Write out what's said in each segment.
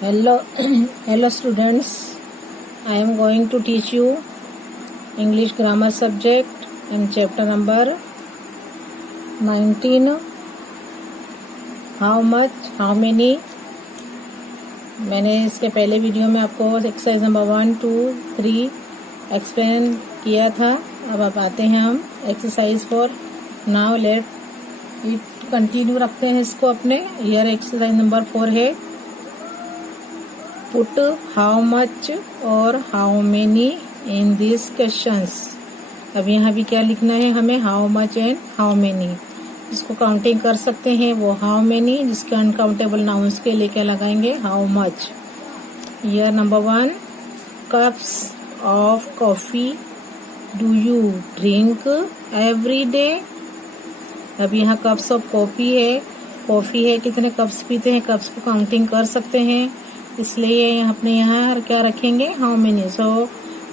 Hello, hello students. I am going to teach you English grammar subject in chapter number 19. How much, how many. मैंने इसके पहले video में आपको exercise number 1, 2, 3 explain किया था। अब आते हैं हम exercise for now let it continue रखते हैं इसको अपने। ईयर एक्सरसाइज नंबर 4 है पुट हाउ मच और how many in this questions. अब यहाँ भी क्या लिखना है हमें, how much and how many. जिसको काउंटिंग कर सकते हैं वो हाउ मेनी, जिसके अनकाउंटेबल नाउन्स के लिए क्या लगाएंगे, how much. Year number 1, cups of coffee do you drink every day. अब यहाँ कप्स ऑफ कॉफी है, कितने कप्स पीते हैं, कप्स को काउंटिंग कर सकते हैं, इसलिए अपने यहाँ क्या रखेंगे, how many. So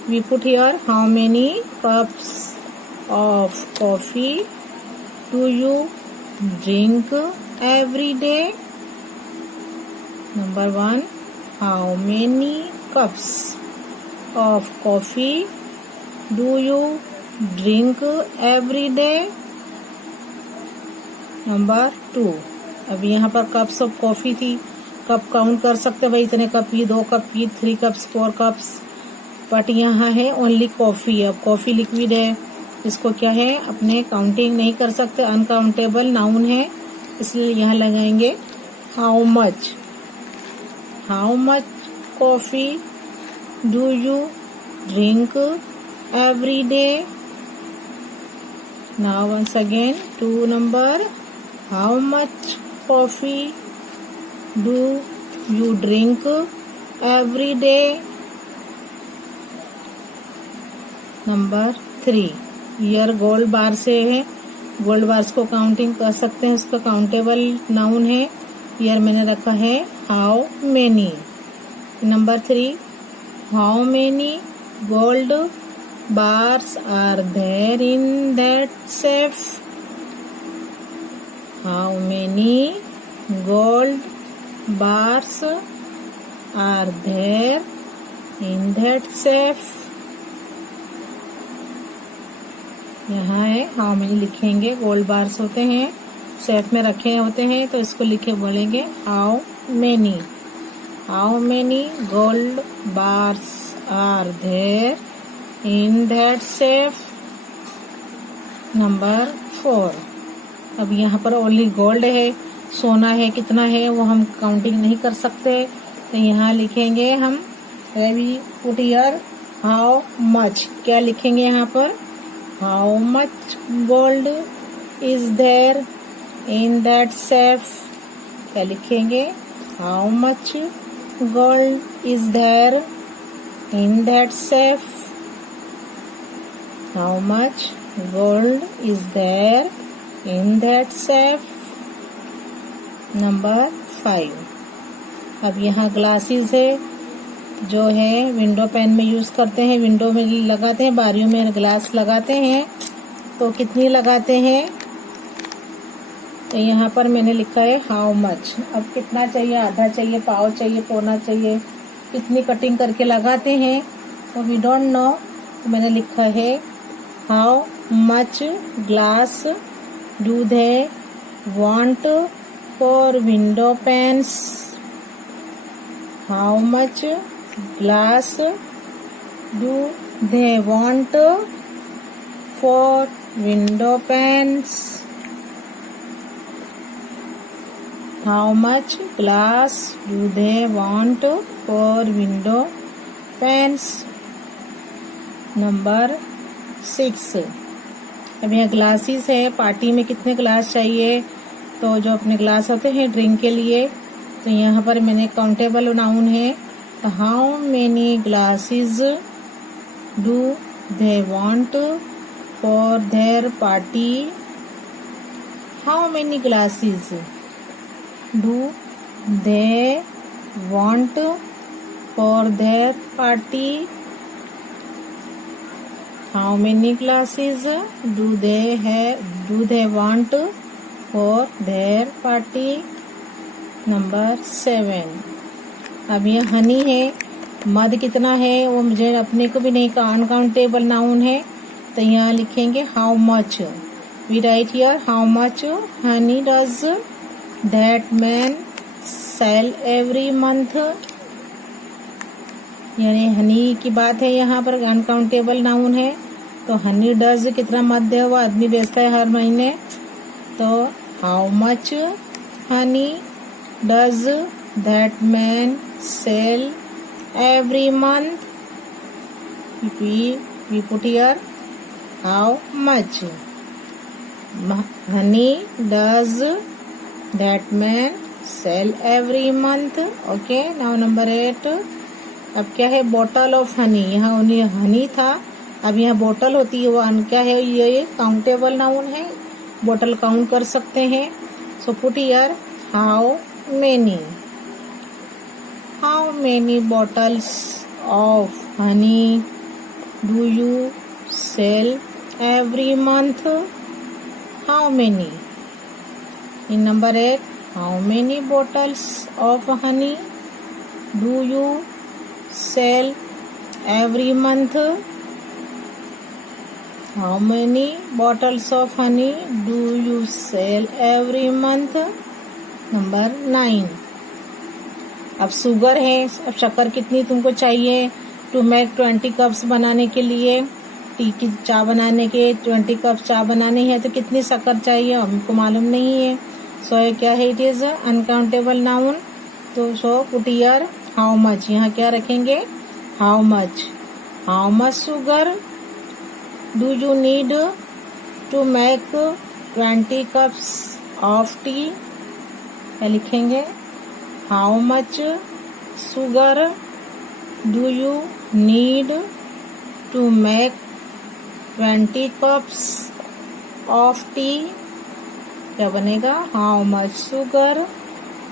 we put here how many cups of coffee do you drink every day. Number 1, how many cups of coffee do you drink every day. Number 2, अब यहाँ पर कप्स ऑफ कॉफी थी, cup count कर सकते भाई, इतने cup पी, 2 cup पी, 3 कप्स, 4 कप्स, बट यहाँ है ओनली कॉफी। अब कॉफी लिक्विड है, इसको क्या है अपने काउंटिंग नहीं कर सकते, अनकाउंटेबल नाउन है, इसलिए यहाँ लगाएंगे how much. How much coffee do you drink every day. Now once again 2 number, how much coffee do you drink every day। Number 3, year gold bar से है, गोल्ड बार्स को काउंटिंग कर सकते हैं, उसका काउंटेबल नाउन है। Year मैंने रखा है how many. Number 3, how many gold bars are there in that safe. How many gold bars are there in that safe। यहाँ है हाउ मेनी लिखेंगे, गोल्ड बार्स होते हैं सेफ में रखे होते हैं, तो इसको लिखे बोलेंगे how many. How many gold bars are there in that safe. Number 4, अब यहाँ पर ओनली गोल्ड है, सोना है, कितना है वो हम काउंटिंग नहीं कर सकते, तो यहाँ लिखेंगे हम we put here how much. क्या लिखेंगे यहाँ पर, how much gold is there in that safe. क्या लिखेंगे, how much gold is there in that safe. How much gold is there in that safe. Number 5, अब यहाँ ग्लासेस है, जो है विंडो पैन में यूज करते हैं, विंडो में लगाते हैं, बारियों में ग्लास लगाते हैं, तो कितनी लगाते हैं, तो यहाँ पर मैंने लिखा है हाउ मच। अब कितना चाहिए, आधा चाहिए, पाव चाहिए, पौना चाहिए, कितनी कटिंग करके लगाते हैं, तो वी डोंट नो, तो मैंने लिखा है how much glass do they want for window pans। How much glass do they want for window pans। How much glass do they want for window pans। Number 6, अब यहाँ glasses है, party में कितने glass चाहिए, तो जो अपने glass होते हैं ड्रिंक के लिए, तो यहाँ पर मैंने काउंटेबल नाउन है, तो how many glasses do they want for their party. How many glasses do they want for their party. How many glasses do they want for their party। Number 7, अब ये हनी है, मध कितना है वो मुझे अपने को भी नहीं, का अनकाउंटेबल नाउन है, तो यहाँ लिखेंगे how much. We write here how much honey does that man sell every month. यानी हनी की बात है, यहाँ पर अनकाउंटेबल नाउन है, तो हनी डज कितना मध है वो आदमी बेचता है हर महीने, तो how much honey does that man sell every month. We put here how much honey does that man sell every month. Okay, now number 8. अब क्या है, बॉटल ऑफ हनी। यहाँ हनी था, अब यहाँ बोतल होती है, वो क्या है, ये काउंटेबल नाउन है, बोतल काउंट कर सकते हैं। सो put here how many bottles of honey do you sell every month? How many? In number 8, how many bottles of honey do you sell every month? How many bottles of honey do you sell every month? Number 9. अब sugar है, अब शक्कर कितनी तुमको चाहिए to make 20 cups बनाने के लिए, टी की चाय बनाने के 20 कप चाय बनानी है, तो कितनी शक्कर चाहिए हमको मालूम नहीं है। सो ये क्या है, इट इज अनकाउंटेबल नाउन। तो so put here how much, यहाँ क्या रखेंगे how much sugar do you need to make 20 cups of tea, क्या लिखेंगे how much sugar do you need to make 20 cups of tea? क्या बनेगा, how much sugar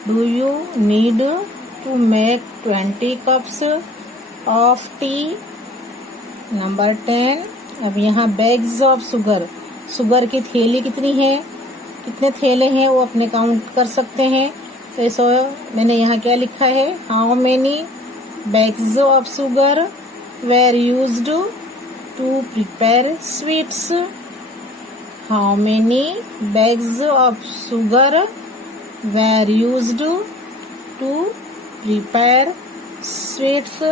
do you need to make 20 cups of tea? Number 10. अब यहाँ bags of sugar की थैली कितनी है, कितने थैले हैं वो अपने काउंट कर सकते हैं। तो इसो मैंने यहाँ क्या लिखा है, how many bags of sugar were used to prepare sweets. How many bags of sugar were used to prepare sweets.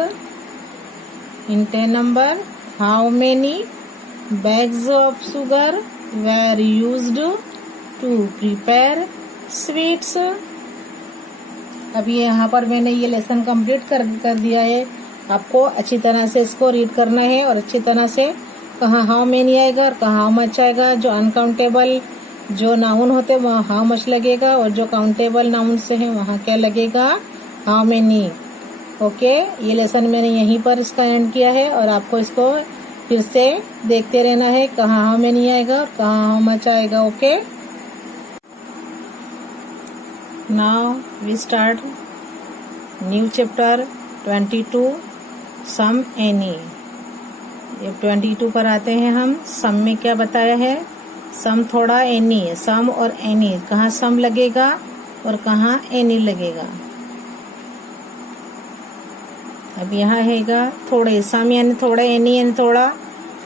इन 10 number, how many bags of sugar were used to prepare sweets. अभी यहाँ पर मैंने ये lesson complete कर दिया है। आपको अच्छी तरह से इसको रीड करना है और अच्छी तरह से कहाँ हाउ मेनी आएगा और कहाँ हाउ मच आएगा। जो अनकाउंटेबल जो नाउन होते हैं वहाँ हाउ मच लगेगा और जो काउंटेबल नाउन से है वहाँ क्या लगेगा, हाउ मेनी। ओके, ये लेसन मैंने यहीं पर इसका एंड किया है और आपको इसको फिर से देखते रहना है कहाँ हाउ मेनी आएगा और कहाँ हाउ मच आएगा। Okay, now we start new chapter 22 sum any। ये 22 पर आते हैं हम। सम में क्या बताया है, सम थोड़ा एनी है, सम और एनी कहाँ सम लगेगा और कहाँ एनी लगेगा। अब यहाँ हैगा थोड़े, सम यानी थोड़ा, एनी यानी थोड़ा।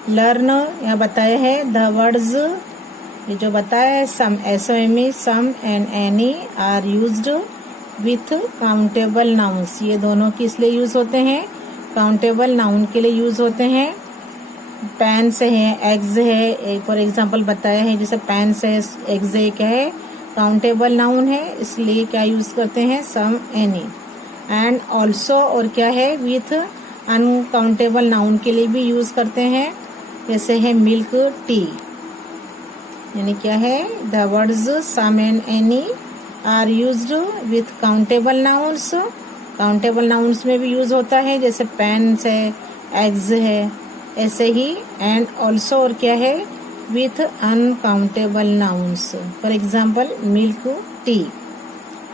लर्न यहाँ बताया है द वर्ड्स, ये जो बताया है some SOME some and any are used with countable nouns. ये दोनों किस लिए यूज होते हैं, काउंटेबल नाउन के लिए यूज होते हैं। पेन्स है, एग्स है, फॉर एग्जांपल बताया है, जैसे पेन्स है, एग्स है, क्या है काउंटेबल नाउन है, इसलिए क्या यूज करते हैं सम एनी। एंड ऑल्सो और क्या है विथ अनकाउंटेबल नाउन के लिए भी यूज करते हैं, जैसे है मिल्क टी। यानी क्या है, the words some and any are used with countable nouns. Countable nouns में भी यूज होता है, जैसे पेन्स है, एग्स है, ऐसे ही। एंड ऑल्सो और क्या है with uncountable nouns, for example milk tea.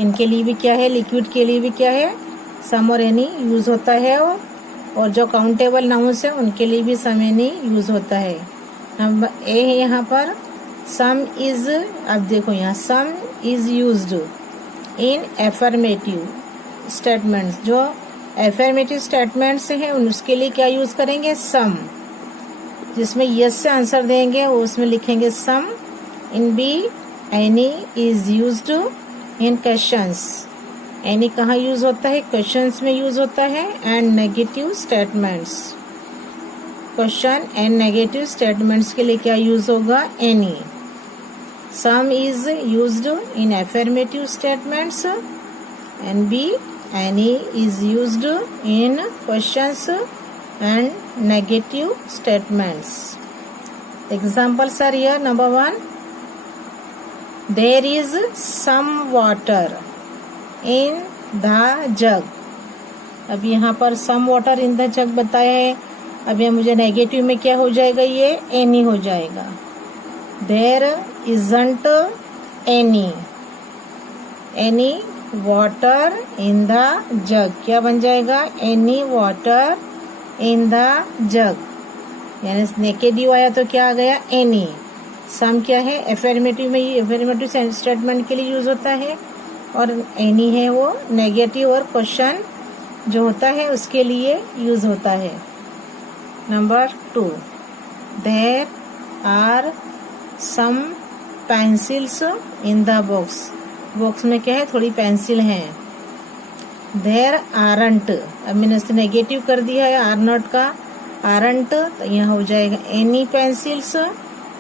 इनके लिए भी क्या है, लिक्विड के लिए भी क्या है सम और एनी यूज होता है, और जो काउंटेबल नाउन्स है उनके लिए भी सम एनी यूज होता है। नंबर ए है यहाँ पर सम इज। अब देखो यहाँ सम is used in affirmative statements, जो एफर्मेटिव स्टेटमेंट्स हैं उसके लिए क्या यूज करेंगे, सम। जिसमें यस से आंसर देंगे उसमें लिखेंगे some. In B any is used in questions. Any कहाँ यूज होता है, क्वेश्चंस में यूज होता है। And negative statements, question and negative statements के लिए क्या यूज होगा, any. Some is used in affirmative statements and B any is used in questions and negative statements. Examples are here. Number 1, there is some water in the jug. अब यहाँ पर some water in the jug बताया है। अब यहाँ मुझे negative में क्या हो जाएगा, ये any हो जाएगा। There isn't any water in the जग, क्या बन जाएगा, एनी वाटर इन द जग। यानी नेगेटिव आया तो क्या आ गया, एनी। सम क्या है, एफर्मेटिव में, एफर्मेटिव स्टेटमेंट के लिए यूज होता है, और एनी है वो नेगेटिव और क्वेश्चन जो होता है उसके लिए यूज होता है। Number 2, there are some pencils in the box. Box में क्या है, थोड़ी पेंसिल है। देयर आरंट, अब मैंने इससे नेगेटिव कर दिया है आर नॉट का, आरंट, तो यहाँ हो जाएगा any pencils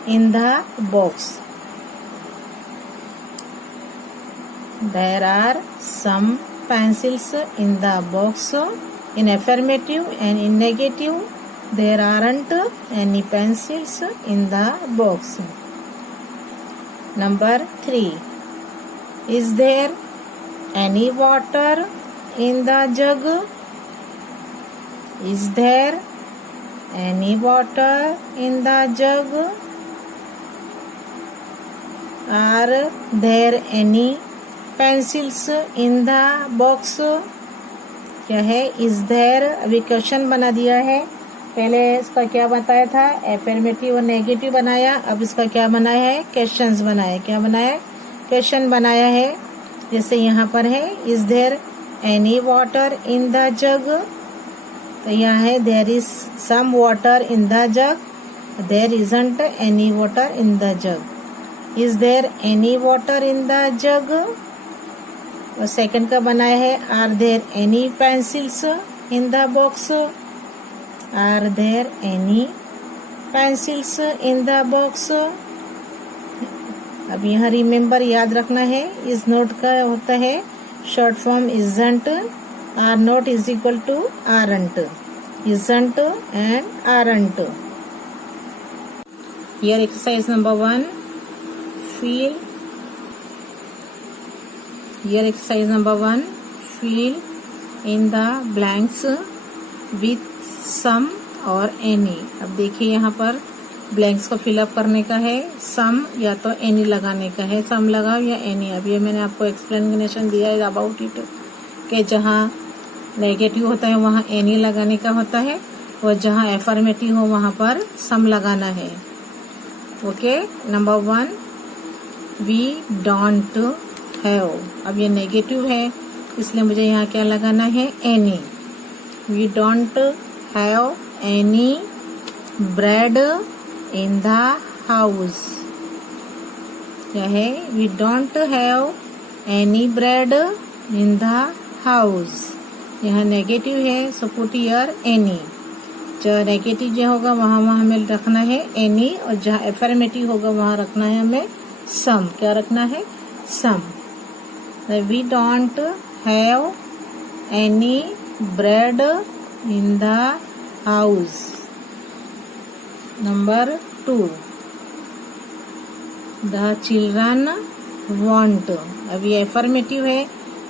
in the box. There are some pencils in the box. In affirmative and in negative, there aren't any pencils in the box. Number 3, is there any water in the jug? Is there any water in the jug? Are there any pencils in the box? क्या है, is there, अभी question बना दिया है। पहले इसका क्या बताया था, एफर्मेटिव और नेगेटिव बनाया, अब इसका क्या बनाया है, क्वेश्चंस बनाया। क्या बनाया, क्वेश्चन बनाया है। जैसे यहाँ पर है, is there any water in the jug, तो यहाँ है there is some water in the jug, there isn't any water in the jug. Is there any water in the jug, और सेकंड का बनाया है, are there any pencils in the box, are there any pencils in the box. अब यहाँ remember याद रखना है, is note का होता है short form isn't, are not is equal to aren't, isn't and aren't. Here exercise number 1, fill, here exercise number 1, fill in the blanks with some or any। अब देखिए यहाँ पर ब्लैंक्स को फिलअप करने का है, सम या तो एनी लगाने का है, सम लगाओ या एनी। अब ये मैंने आपको एक्सप्लेनेशन दिया है अबाउट इट, कि जहाँ नेगेटिव होता है वहाँ एनी लगाने का होता है, और जहाँ एफर्मेटिव हो वहाँ पर सम लगाना है। Okay, number 1, we don't have. अब ये नेगेटिव है इसलिए मुझे यहाँ क्या लगाना है, any. We don't have any bread in the house, क्या है, we don't have any bread in the house. यहाँ नेगेटिव है, सो पुट हियर एनी। जो नेगेटिव जो होगा वहाँ हमें रखना है एनी, और जहाँ एफर्मेटिव होगा वहाँ रखना है हमें सम। क्या रखना है, some. We don't have any bread in the house. Number 2, the children want. अब ये एफर्मेटिव है,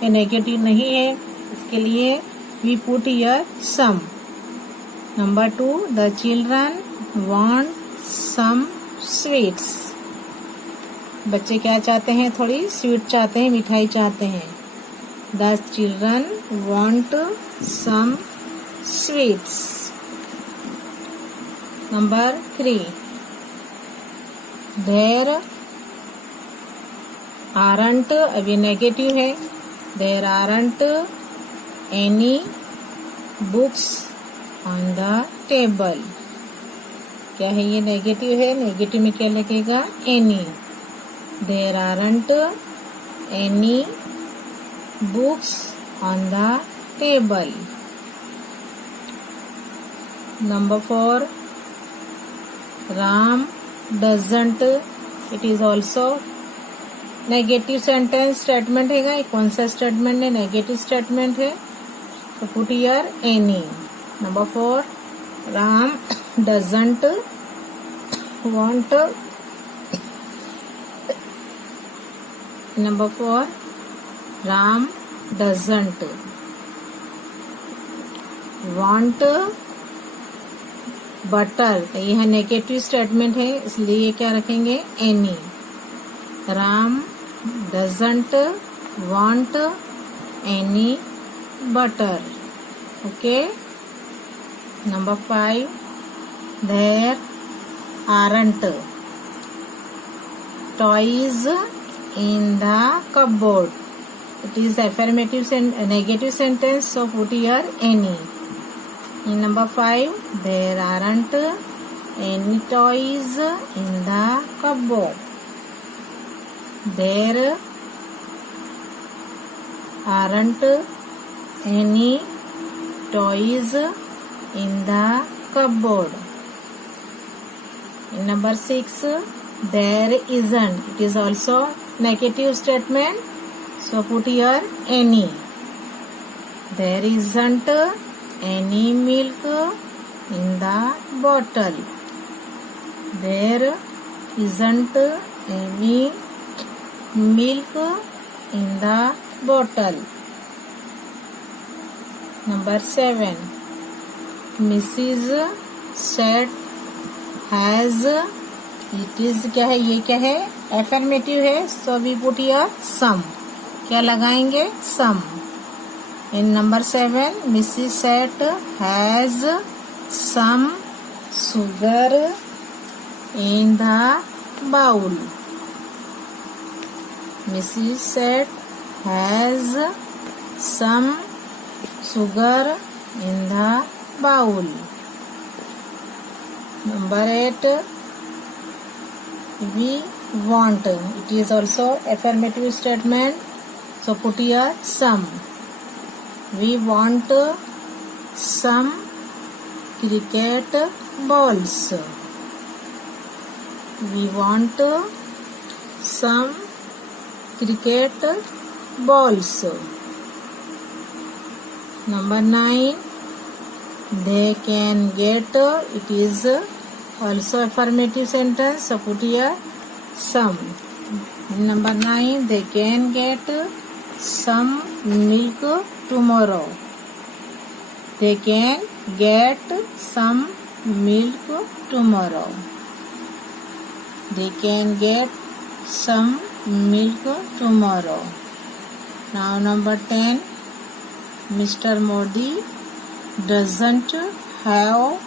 ये नेगेटिव नहीं है, इसके लिए we put here some. Number 2, the children want some sweets. बच्चे क्या चाहते हैं, थोड़ी स्वीट चाहते हैं, मिठाई चाहते हैं। The children want some sweets. Number 3, there aren't. अब ये नेगेटिव है, there aren't any books on the table. क्या है ये? नेगेटिव है। नेगेटिव में क्या लगेगा? Any. There aren't any books on the table. Number 4, Ram doesn't, it is also negative sentence statement है। ये कौन सा स्टेटमेंट है? नेगेटिव स्टेटमेंट है। तो put here any. Number 4, Ram doesn't want. Number 4, Ram doesn't want butter. यह नेगेटिव स्टेटमेंट है, इसलिए ये क्या रखेंगे? Any. Ram doesn't want any butter. Okay. Number 5, there aren't toys in the cupboard. It is affirmative negative sentence, so put here any. In number 5, there aren't any toys in the cupboard. There aren't any toys in the cupboard. In number 6, there isn't. It is also negative statement, so put here any. There isn't any milk in the bottle. There isn't any milk in the bottle. Number 7, Mrs. Set has. It is क्या है? ये क्या है? Affirmative है, so we put here some. क्या लगाएंगे? some. In number 7, Mrs. Set has some sugar in the bowl. Mrs. Set has some sugar in the bowl. Number 8, we want. It is also affirmative statement, so put here some. We want some cricket balls. We want some cricket balls. Number 9, they can get. It is also affirmative sentence, so put here some. Number 9, they can get some milk tomorrow. They can get some milk tomorrow. They can get some milk tomorrow. Now number 10, Mr. Modi doesn't have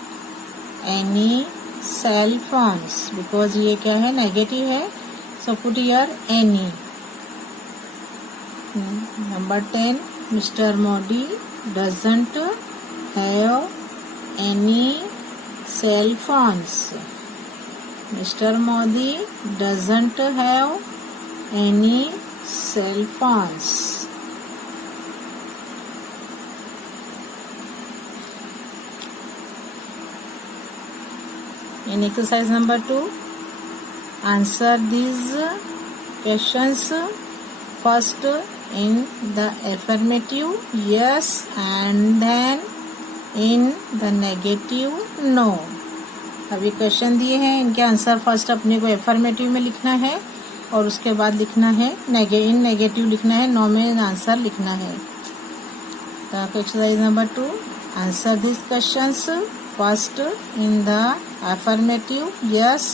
any cell phones. Because ये क्या है? Negative है, so put here any. Number 10, Mr. Modi doesn't have any cell phones. Mr. Modi doesn't have any cell phones. In exercise number 2, answer these questions. First, in the affirmative yes, and then in the negative no. अभी question दिए हैं, इनके answer first अपने को affirmative में लिखना है और उसके बाद लिखना है इन नेगेटिव लिखना है, नो में आंसर लिखना है। तो exercise number 2, answer this questions first in the affirmative yes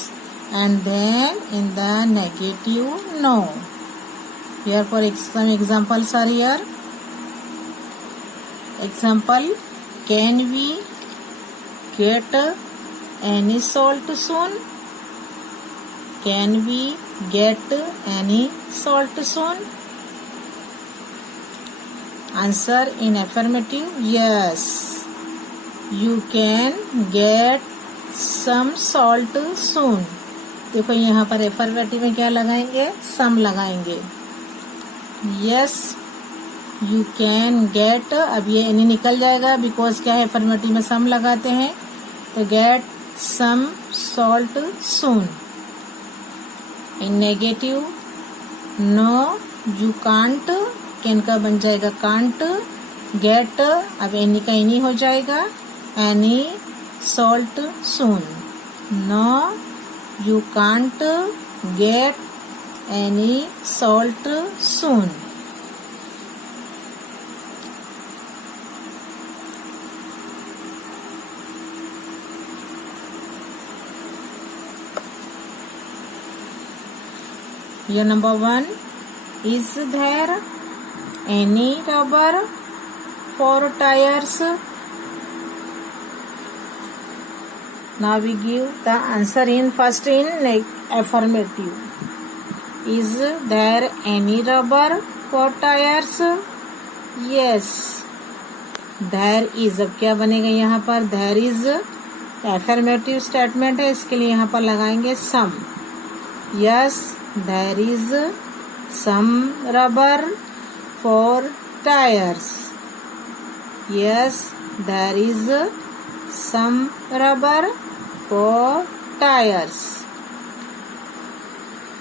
and then in the negative no. Here for some examples are here. Example, can we get any salt soon? Can we get any salt soon? Answer in affirmative yes. You can get some salt soon. देखो यहाँ पर affirmative में क्या लगाएंगे, सम लगाएंगे. Yes, you can get, अब ये any निकल जाएगा बिकॉज क्या है, एफर्मेटिव में सम लगाते हैं, तो get some salt soon. In negative, no, you can't, can का बन जाएगा can't get, अब एनी का एनी हो जाएगा, any salt soon. No, you can't get any salt soon. Your number 1, is there any rubber for tires? Now we give the answer in first in affirmative. Is there any rubber for tires? Yes, there is. अब क्या बनेगा यहाँ पर, there is affirmative statement है, इसके लिए यहाँ पर लगाएंगे some. Yes, there is some rubber for tires. Yes, there is some rubber for tires.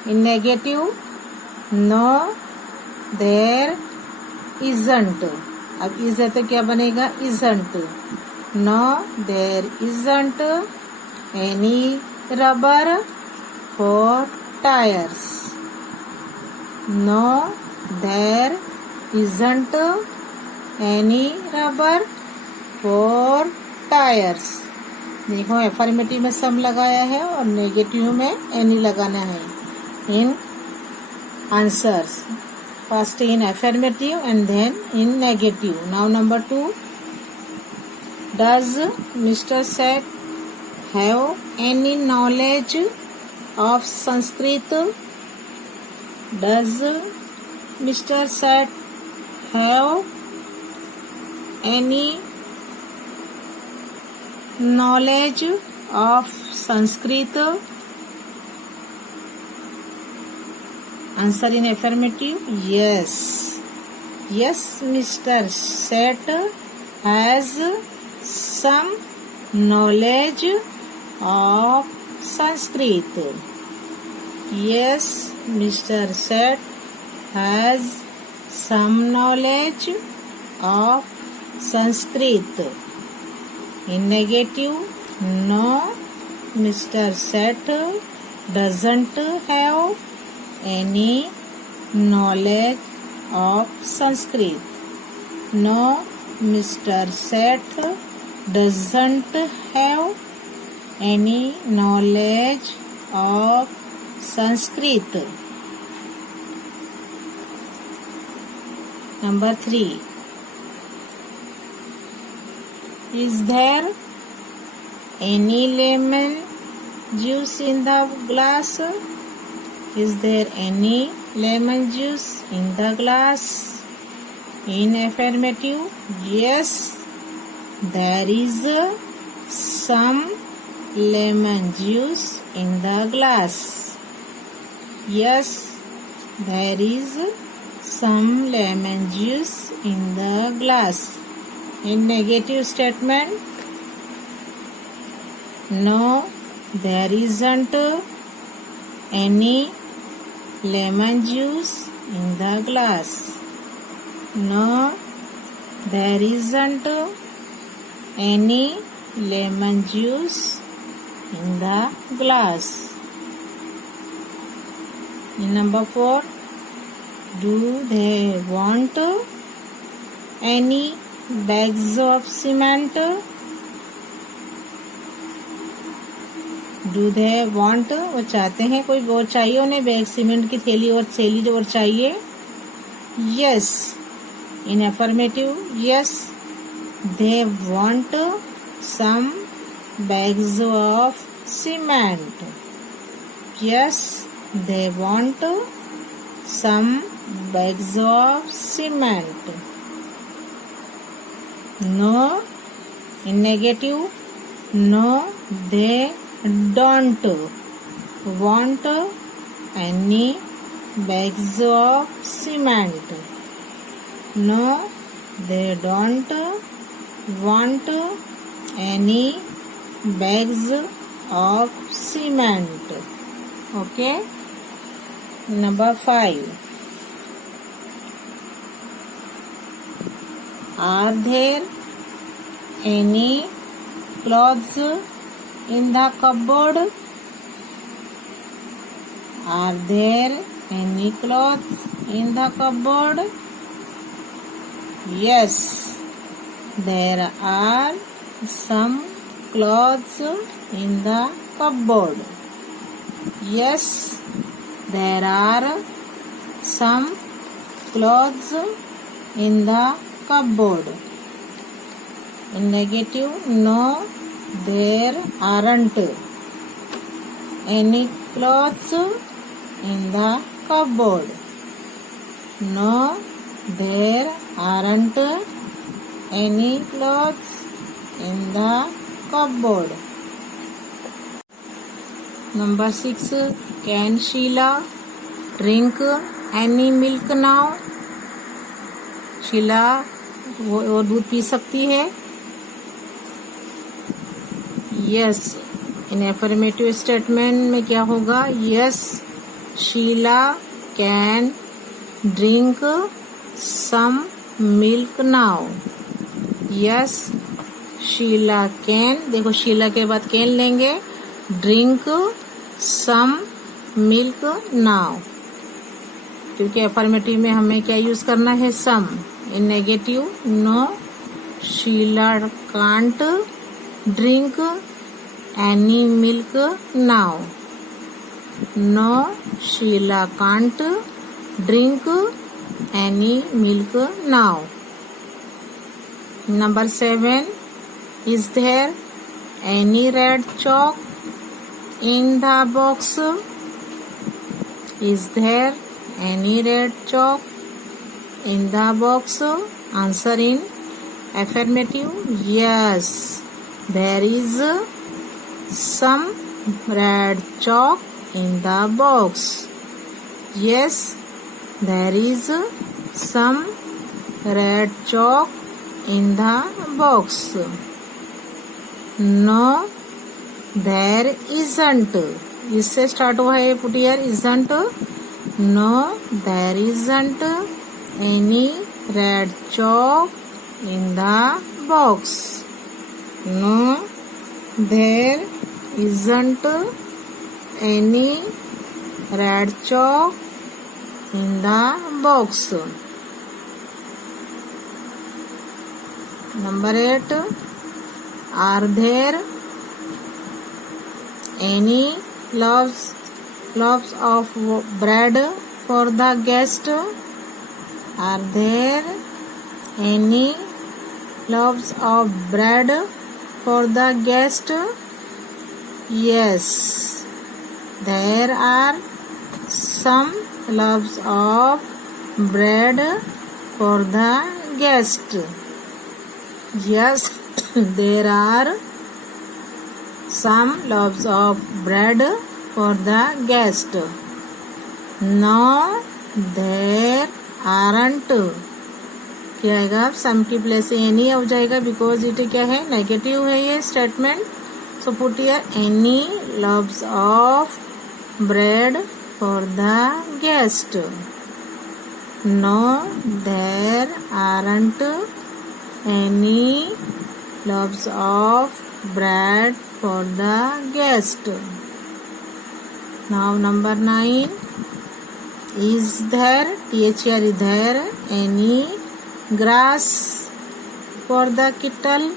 In negative, no, there isn't. अब is है तो क्या बनेगा, isn't. No, there isn't any rubber for tires. No, there isn't any rubber for tires. देखो affirmative में सम लगाया है और नेगेटिव में एनी लगाना है in answers. First in affirmative and then in negative. Now number 2, does mister Seth have any knowledge of Sanskrit? Does Mr. Seth have any knowledge of Sanskrit? Answer in affirmative. Yes. Yes, Mr. Seth has some knowledge of Sanskrit. Yes, Mr. Seth has some knowledge of Sanskrit. In negative, no, Mr. Seth doesn't have any knowledge of Sanskrit. No, Mr. Seth doesn't have any knowledge of Sanskrit. Number 3, is there any lemon juice in the glass? Is there any lemon juice in the glass? In affirmative, yes, there is some lemon juice in the glass. Yes, there is some lemon juice in the glass. In negative statement, no, there isn't any lemon juice in the glass. No, there isn't any lemon juice in the glass. In number 4, do they want any bags of cement? Do they want, वो चाहते हैं, कोई वो चाहिए उन्हें bag cement की थैली और चाहिए. Yes, in affirmative, yes, they want some bags of cement. Yes, they want some bags of cement. No, In negative, no, they don't want any bags of cement. No, they don't want any bags of cement. Okay. Number 5. Are there any clothes in the cupboard? Are there any clothes in the cupboard? Yes, there are some clothes in the cupboard. Yes, there are some clothes in the cupboard. In negative, no, there aren't any clothes in the cupboard. No, there aren't any clothes in the cupboard. Number 6. Can Sheila drink any milk now? Sheila वो दूध P सकती है? Yes. इन affirmative statement में क्या होगा? Yes, Sheela can drink some milk now. Yes, Sheela can, देखो शीला के बाद कैन लेंगे, ड्रिंक सम मिल्क नाउ, क्योंकि अफर्मेटिव में हमें क्या यूज करना है? Some. In negative, no, Sheela can't drink any milk now. No, Sheela can't drink any milk now. Number 7. Is there any red chalk in the box? Is there any red chalk in the box? Answer in affirmative. Yes, there is some red chalk in the box. Yes, there is some red chalk in the box. No, there isn't. इससे start हुआ है put here isn't. No, there isn't any red chalk in the box. No, there isn't any red chalk in the box. Number 8. Are there any loaves of bread for the guest? Are there any loaves of bread for the guest? Yes, there are some loaves of bread for the guest. Yes, there are some loaves of bread for the guest. No, there aren't. क्या आएगा? सम की place से any हो जाएगा, because it क्या है? Negative है ये statement. So put here any loaves of bread for the guest. No, there aren't any loaves of bread for the guest. Now number 9. Is there, here, there any grass for the kettle?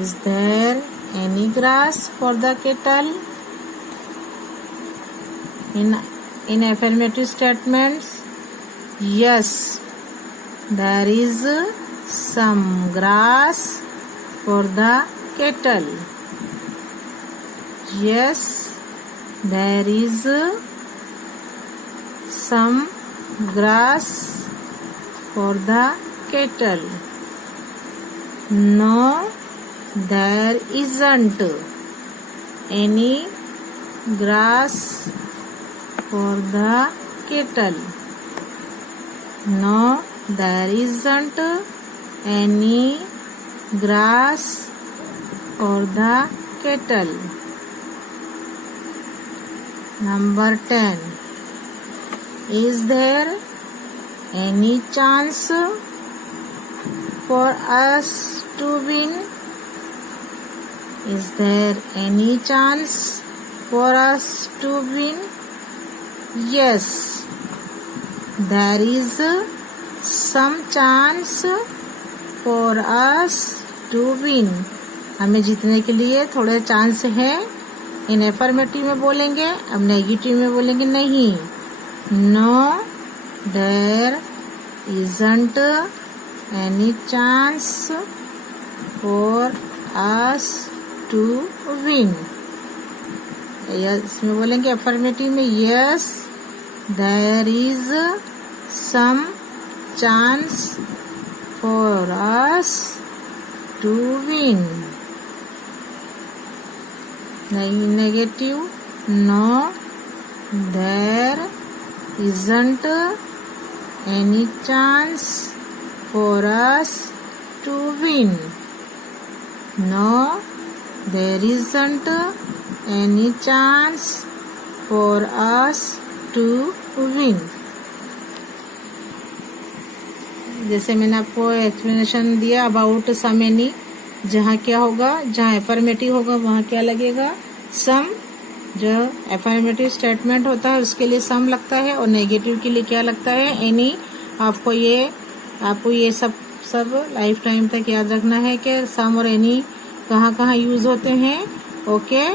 Is there any grass for the kettle? In affirmative statements, yes, there is some grass for the kettle. Yes, there is some grass for the kettle. No, there isn't any grass for the kettle. No, there isn't any grass for the kettle. Number 10. Is there any chance for us to win? Is there any chance for us to win? Yes, there is some chance for us to win. हमें जीतने के लिए थोड़े chance है. इन affirmative में बोलेंगे. अब negative में बोलेंगे नहीं. No, there isn't any chance for us to win. इसमें बोलेंगे एफर्मेटिव में yes, there is some chance for us to win. Negative, no, there isn't any chance for us to win. No, there isn't any chance for us to win. जैसे मैंने आपको explanation दिया about some any. जहाँ क्या होगा, जहाँ affirmative होगा वहाँ क्या लगेगा, सम. जो एफर्मेटिव स्टेटमेंट होता है उसके लिए सम लगता है और नेगेटिव के लिए क्या लगता है, एनी. आपको ये सब लाइफ टाइम तक याद रखना है कि सम और एनी कहाँ कहाँ यूज होते हैं. ओके.